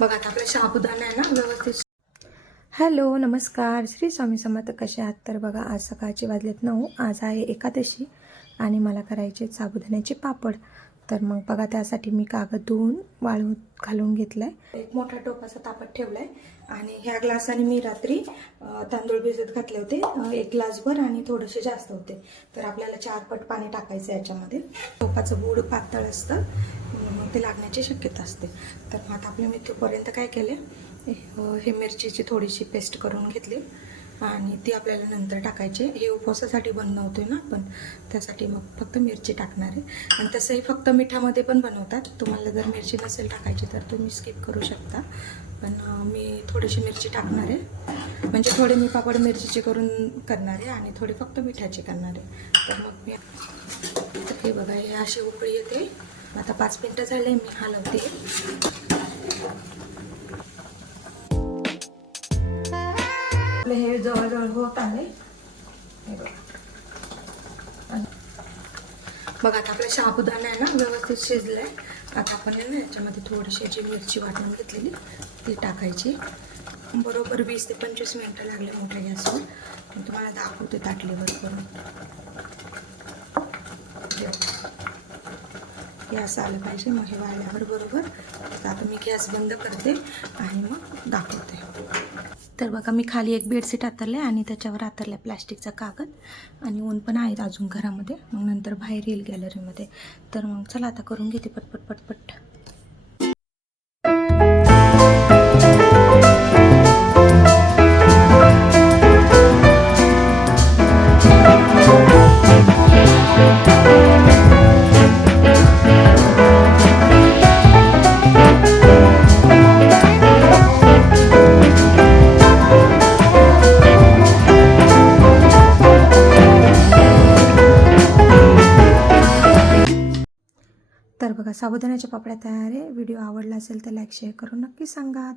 बघा आता आपल्या साबुदाणा आहे ना व्यवस्थित. हॅलो नमस्कार. श्री स्वामी समर्थ कसे आहात? तर बघा आज सकाळचे वाजलेत नऊ आज आहे एकादशी आणि मला करायचे साबुदाण्याचे पापड. तर मग बघा त्यासाठी मी कागद धुवून वाळून घालून घेतलं आहे एक मोठा टोपाचा तापत ठेवलाय आणि ह्या ग्लासाने मी रात्री तांदूळ भिजत घातले होते. एक ग्लासभर आणि थोडेसे जास्त होते. तर आपल्याला चार पट पाणी टाकायचं आहे याच्यामध्ये. टोपाचं बूड पातळ असतं. मग ते लागण्याची शक्यता असते. तर मग आता आपल्या मी काय केले हे मिरचीची थोडीशी पेस्ट करून घेतली. आणि ती आपल्याला नंतर टाकायची. हे उपवासासाठी बनवतोय ना आपण. त्यासाठी मग फक्त मिरची टाकणार आहे. आणि तसंही फक्त मिठामध्ये पण बनवतात. तुम्हाला जर मिरची नसेल टाकायची तर तुम्ही स्किप करू शकता. पण मी थोडीशी मिरची टाकणार आहे. म्हणजे थोडे मी पापड मिरचीचे करून करणार आहे आणि थोडे फक्त मिठाचे करणार आहे. तर मग मी तर हे बघा हे अशी उकळी येते. आता पाच मिनटं झाले मी हलवते आपलं हे जवळजवळ होत आहे. हे बघा. बघा आता आपला साबुदाणा आहे ना व्यवस्थित शिजलाय. आता आपण आहे ना याच्यामध्ये थोडीशी जी मिरची वाटून घेतलेली. ती टाकायची. बरोबर वीस ते पंचवीस मिनटं लागले मोठ्या गॅसवर. मी तुम्हाला दाखवते ताटलीवर करून. हे असं आलं पाहिजे मग हे वाळल्यावर बरोबर आता मी गॅस बंद करते आणि मग दाखवते. तर बघा मी खाली एक बेडशीट आतरले आणि त्याच्यावर आतरलं प्लॅस्टिकचा कागद आणि ऊन पण आहेत अजून घरामध्ये. मग नंतर बाहेर येईल गॅलरीमध्ये तर मग चला आता करून घेते पटपट पटपट. तर बघा साबुदाण्याच्या पापड्या तयार आहे. व्हिडिओ आवडला असेल तर लाईक शेअर करून नक्की सांगा.